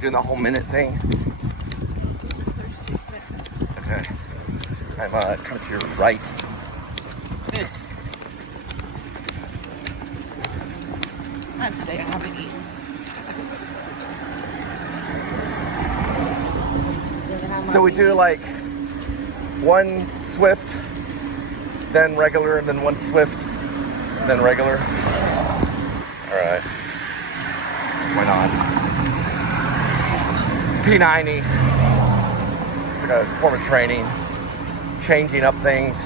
doing the whole minute thing? Okay. I'm kind of to your right. I'm staying. I haven't eaten. So we do like one swift, then regular, and then one swift, then regular. All right. Why not? P90. It's like a form of training, changing up things.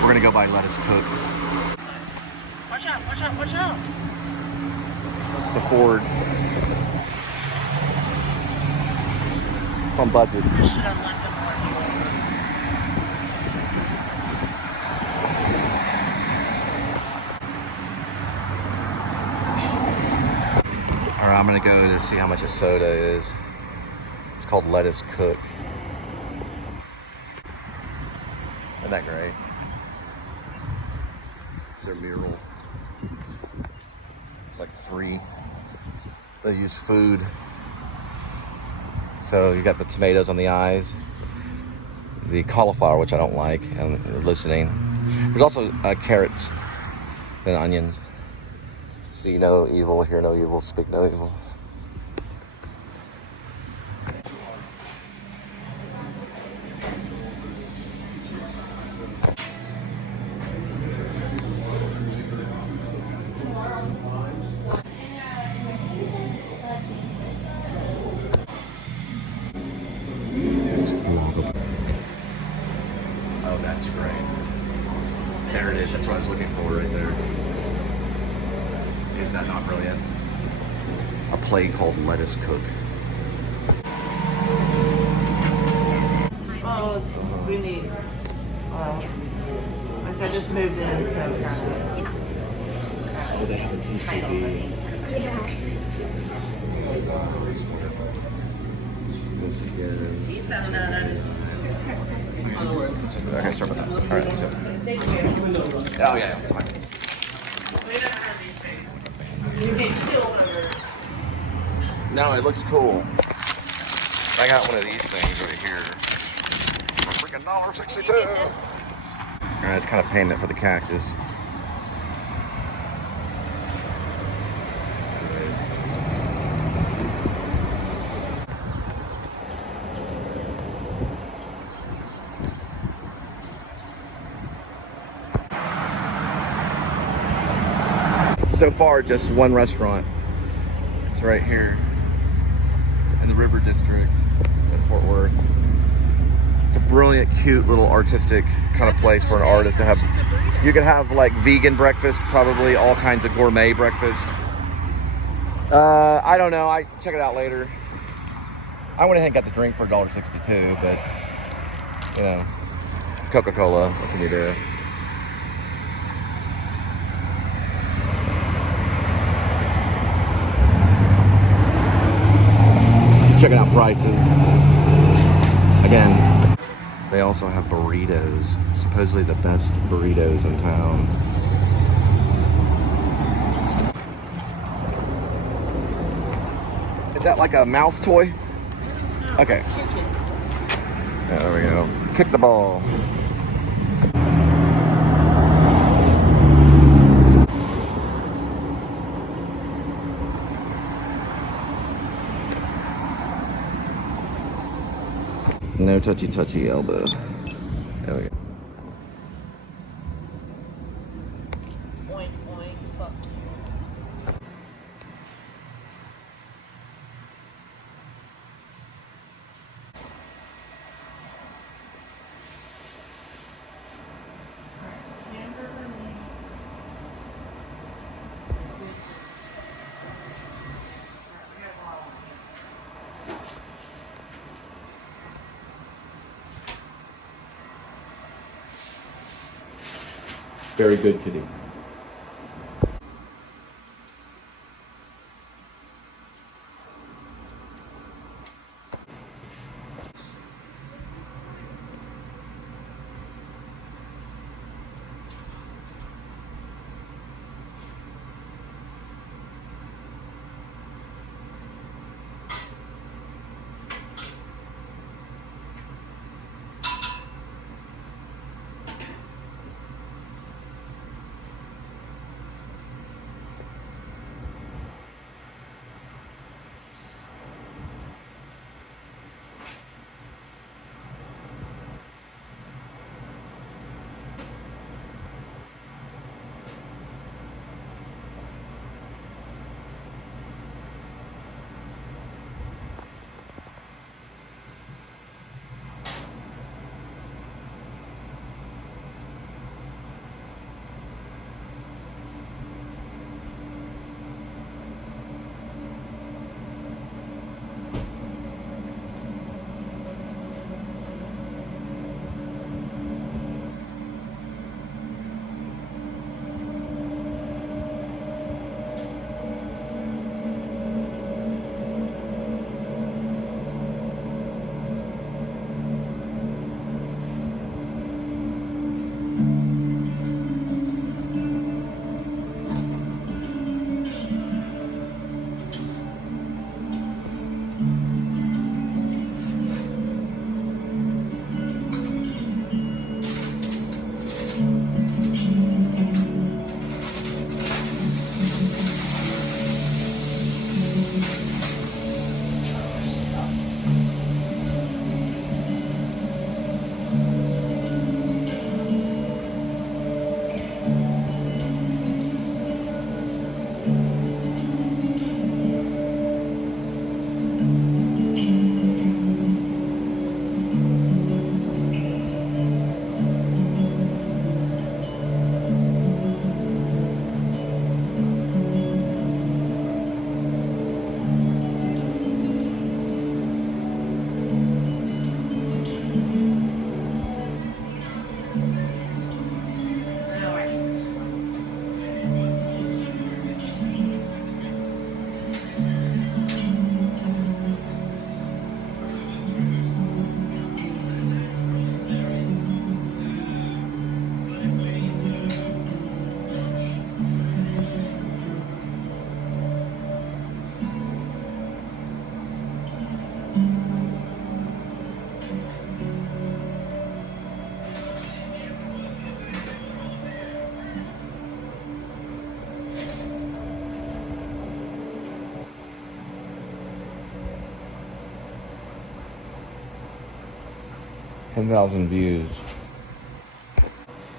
We're gonna go buy lettuce cook. Watch out, watch out, watch out. It's the Ford. It's on budget. I should have let them run you over. Alright, I'm gonna go to see how much a soda is. It's called Lettuce Cook. Isn't that great? It's their mural. It's like 3. They use food. So you got the tomatoes on the eyes, the cauliflower, which I don't like, and they're listening. There's also carrots and onions. See no evil, hear no evil, speak no evil. Oh, that's great. There it is. That's what I was looking for right there. Is that not brilliant? A play called Lettuce Cook. Oh, we need. Well, I just moved in, so kind of. Oh, they have a TCD. This again. You found out I was. Okay, sorry about that. All right, so. Thank you. Oh, yeah, it's fine. We never had these things. You get killed over. No, it looks cool. I got one of these things right here. For freaking $1.62. All right, it's kind of payment for the cactus. So far, just one restaurant. It's right here in the River District in Fort Worth. It's a brilliant, cute, little artistic kind of place for an artist to have. You can have like vegan breakfast, probably all kinds of gourmet breakfast. I don't know. I check it out later. I went ahead and got the drink for $1.62, but you know, Coca-Cola. What can you do? Checking out prices. Again, they also have burritos. Supposedly the best burritos in town. Is that like a mouse toy? Okay. Yeah, there we go. Kick the ball. No touchy elbow. There we go. Oink, oink, fuck. Very good kitty. $10,000 views.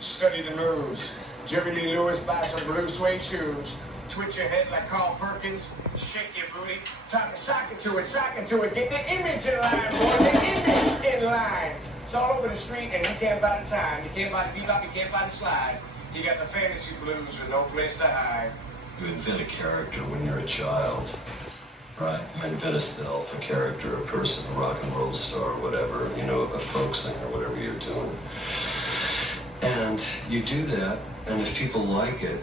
Study the moves. Jerry Lee Lewis buy some blue suede shoes. Twitch your head like Carl Perkins. Shake your booty. Talk a socket to it, socket to it. Get the image in line, boy. The image in line. It's all over the street and you can't buy the time. You can't buy the bebop, you can't buy the slide. You got the fantasy blues with no place to hide. You invent a character when you're a child, right? You invent a self, a character, a person, a rock and roll star, whatever, you know, a folk singer, whatever you're doing. And you do that, and if people like it,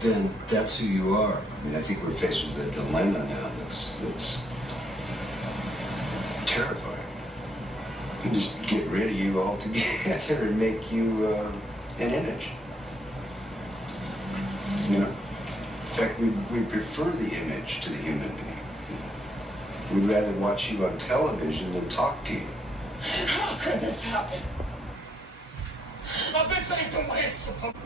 then that's who you are. I mean, I think we're faced with a dilemma now that's terrifying. We can just get rid of you altogether and make you an image. You know? In fact, we prefer the image to the human being. We'd rather watch you on television than talk to you. How could this happen? Oh, this ain't the way it's supposed.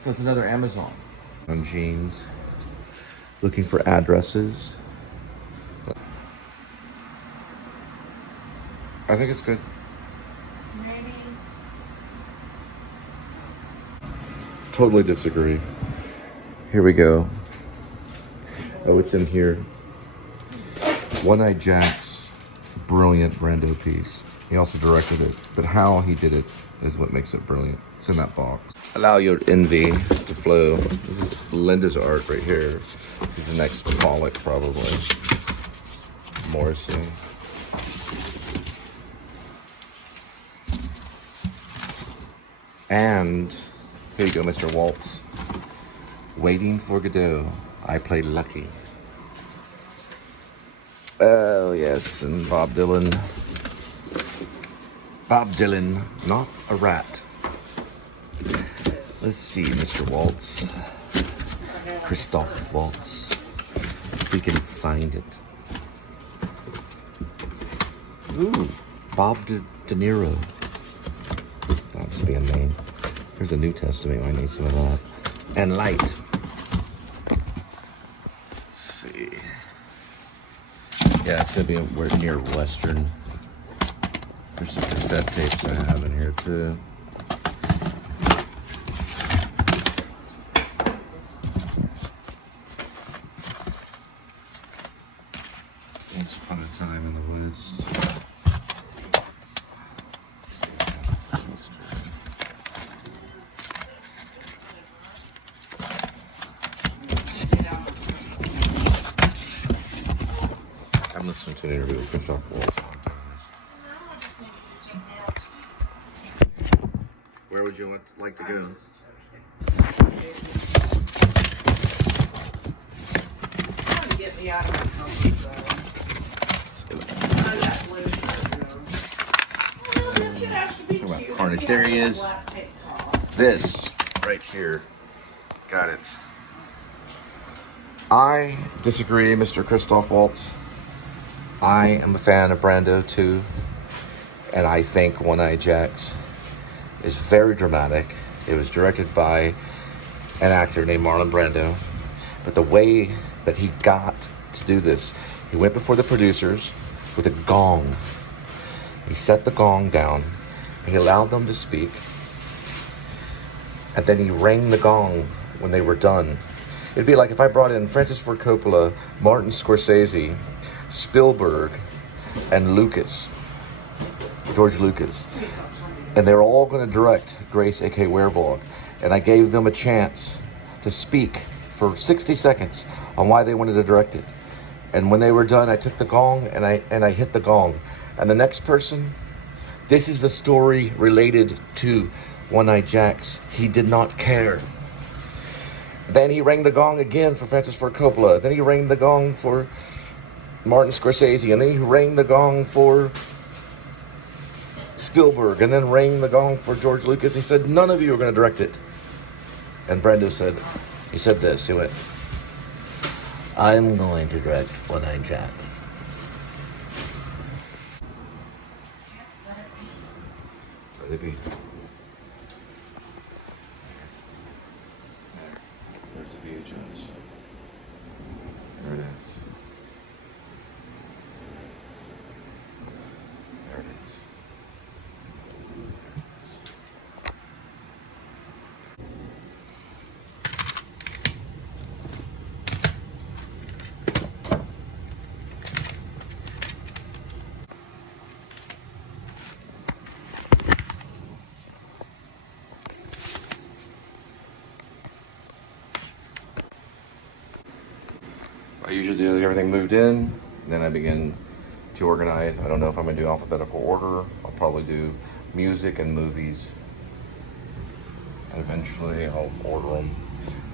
So it's another Amazon. On jeans. Looking for addresses. I think it's good. Maybe. totally disagree. Here we go. Oh, it's in here. One-Eyed Jack's brilliant Brando piece. He also directed it, but how he did it is what makes it brilliant. It's in that box. Allow your envy to flow. This is Linda's art right here. She's the next Pollock, probably. Morrissey. And here you go, Mr. Waltz. Waiting for Godot. I played Lucky. Oh, yes, and Bob Dylan. Bob Dylan, not a rat. Let's see, Mr. Waltz. Christoph Waltz. If we can find it. Ooh, Bob De Niro. That must be a name. There's a New Testament. I need some of that. And Light. Let's see. Yeah, it's gonna be near Western. There's some cassette tapes I have in here too. Once upon a time in the West. I'm listening to an interview with Christoph Waltz. Where would you like to go? Trying to get me out of my comfort zone. How that blue shirt goes. Well, this should actually be cute. Carnage. There he is. This right here. Got it. I disagree, Mr. Christoph Waltz. I am a fan of Brando too, and I think One-Eyed Jack's is very dramatic. It was directed by an actor named Marlon Brando, but the way that he got to do this, he went before the producers with a gong. He set the gong down, and he allowed them to speak, and then he rang the gong when they were done. It'd be like if I brought in Francis Ford Coppola, Martin Scorsese, Spielberg, and George Lucas. And they were all going to direct Grace, a.k.a. Werevlog. And I gave them a chance to speak for 60 seconds on why they wanted to direct it. And when they were done, I took the gong and I hit the gong. And the next person, this is the story related to One-Eyed Jack's. He did not care. Then he rang the gong again for Francis Ford Coppola. Then he rang the gong for Martin Scorsese, and then he rang the gong for Spielberg, and then rang the gong for George Lucas. He said, none of you are going to direct it. And Brando said, he said this, he went, I'm going to direct One-Eyed Jack. Let it be. There's the VHS. There it is. There it is. I usually do everything moved in, then I begin to organize. I don't know if I'm going to do alphabetical order. I'll probably do music and movies. And eventually I'll order them.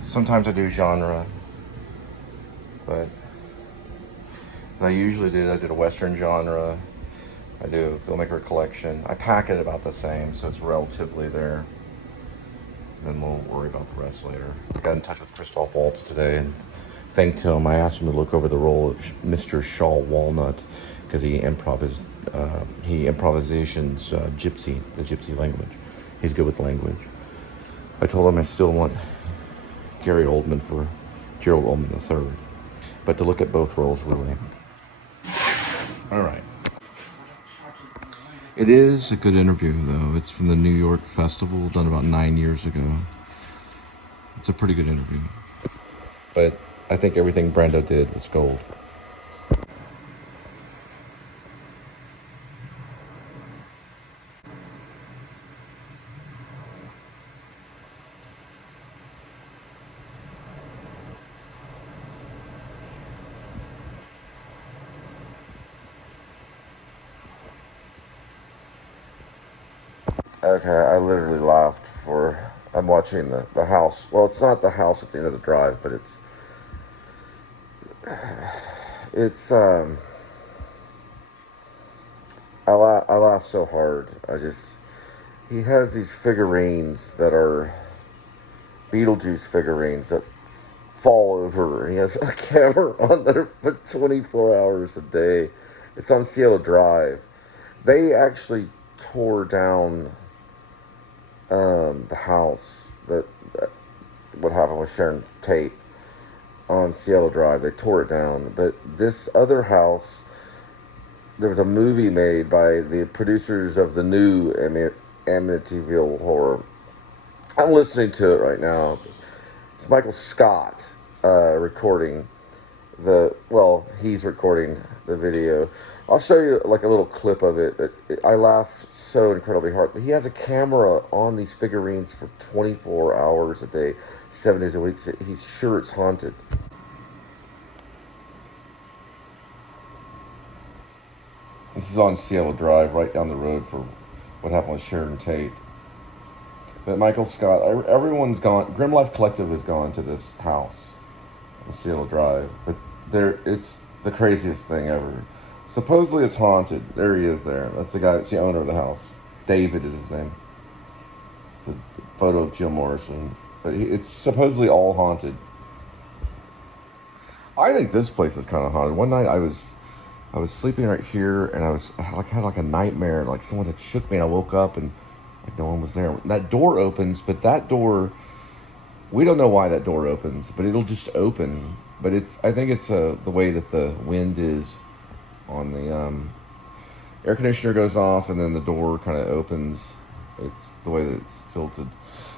Sometimes I do genre, but what I usually do, I did a Western genre. I do a filmmaker collection. I pack it about the same, so it's relatively there. Then we'll worry about the rest later. I got in touch with Christoph Waltz today and thanked him. I asked him to look over the role of Mr. Shaw Walnut because he improvisations gypsy, the gypsy language. He's good with language. I told him I still want Gary Oldman for Gerald Oldman III, but to look at both roles really. All right. It is a good interview though. It's from the New York Festival, done about 9 years ago. It's a pretty good interview. But I think everything Brando did was gold. Okay, I literally laughed for... I'm watching the house. Well, it's not the house at the end of the drive, but I laugh so hard. He has these figurines that are Beetlejuice figurines that fall over. He has a camera on there for 24 hours a day. It's on Seattle Drive. They actually tore down the house that what happened with Sharon Tate on Seattle Drive. They tore it down. But this other house, there was a movie made by the producers of the new Amityville Horror. I'm listening to it right now. It's Michael Scott recording he's recording the video. I'll show you like a little clip of it. I laughed so incredibly hard. He has a camera on these figurines for 24 hours a day, 7 days a week. He's sure it's haunted. This is on Seattle Drive, right down the road for what happened with Sharon Tate. But Michael Scott, everyone's gone. Grim Life Collective has gone to this house on Seattle Drive. But it's the craziest thing ever. Supposedly it's haunted. There he is there. That's the guy that's the owner of the house. David is his name. The photo of Jim Morrison. But it's supposedly all haunted. I think this place is kind of haunted. One night I was sleeping right here, and I had like a nightmare. Like someone had shook me, and I woke up, and like no one was there. That door opens, but that door, we don't know why that door opens, but it'll just open. But I think it's the way that the wind is on the air conditioner goes off, and then the door kind of opens. It's the way that it's tilted.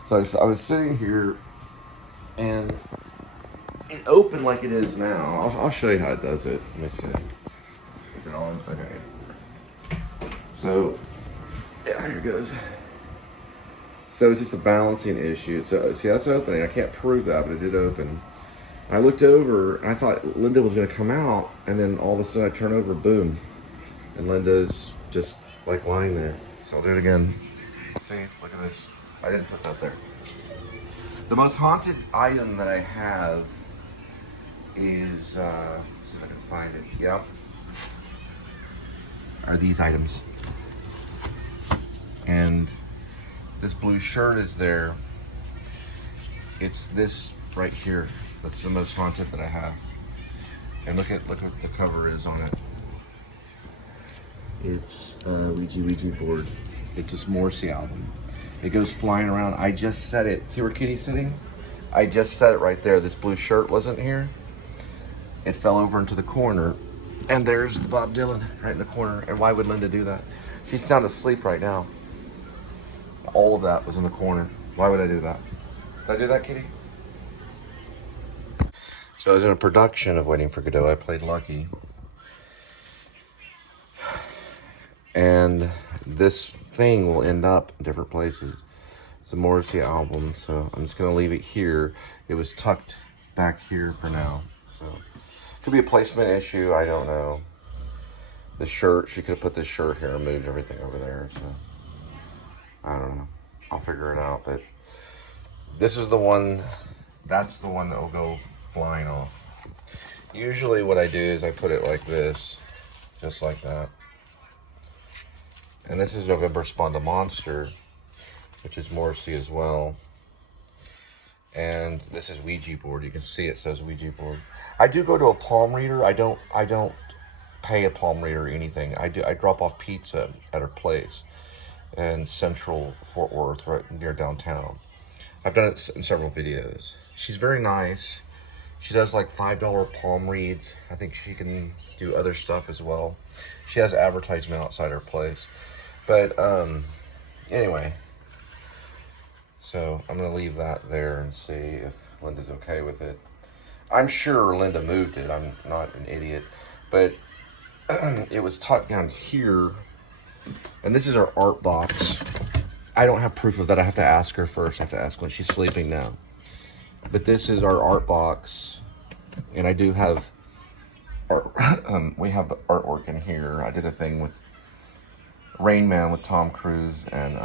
So I was sitting here, and it opened like it is now. I'll show you how it does it. Let me see. Is it on? Okay. So, yeah, here it goes. So it's just a balancing issue. So see, that's opening. I can't prove that, but it did open. I looked over, and I thought Linda was going to come out, and then all of a sudden I turn over, boom, and Linda's just like lying there. So I'll do it again. See, look at this. I didn't put that there. The most haunted item that I have is, let's see if I can find it. Yep. Are these items. And this blue shirt is there. It's this right here. That's the most haunted that I have. And look what the cover is on it. It's a Ouija board. It's this Morrissey album. It goes flying around. I just set it. See where Kitty's sitting? I just set it right there. This blue shirt wasn't here. It fell over into the corner. And there's the Bob Dylan right in the corner. And why would Linda do that? She's sound asleep right now. All of that was in the corner. Why would I do that? Did I do that, Kitty? So I was in a production of Waiting for Godot. I played Lucky. And this thing will end up in different places. It's a Morrissey album, so I'm just going to leave it here. It was tucked back here for now. So could be a placement issue. I don't know. The shirt, she could have put this shirt here and moved everything over there. So I don't know. I'll figure it out. But this is the one. That's the one that will go flying off. Usually what I do is I put it like this, just like that. And this is November Spawned a Monster, which is Morrissey as well. And this is Ouija board. You can see it says Ouija board. I do go to a palm reader. I don't pay a palm reader or anything. I drop off pizza at her place in central Fort Worth, right near downtown. I've done it in several videos. She's very nice. She does like $5 palm reads. I think she can do other stuff as well. She has advertisement outside her place. But anyway, So I'm gonna leave that there and see if Linda's okay with it. I'm sure Linda moved it. I'm not an idiot, but it was tucked down here. And this is our art box. I don't have proof of that. I have to ask her first. I have to ask when she's sleeping now. But this is our art box. And I do have art. We have artwork in here. I did a thing with Rain Man with Tom Cruise and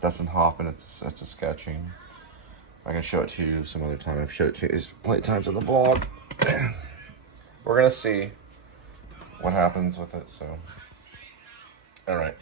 Dustin Hoffman. It's a sketching. I can show it to you some other time. I've showed it to you plenty of times in the vlog. We're gonna see what happens with it. So, all right.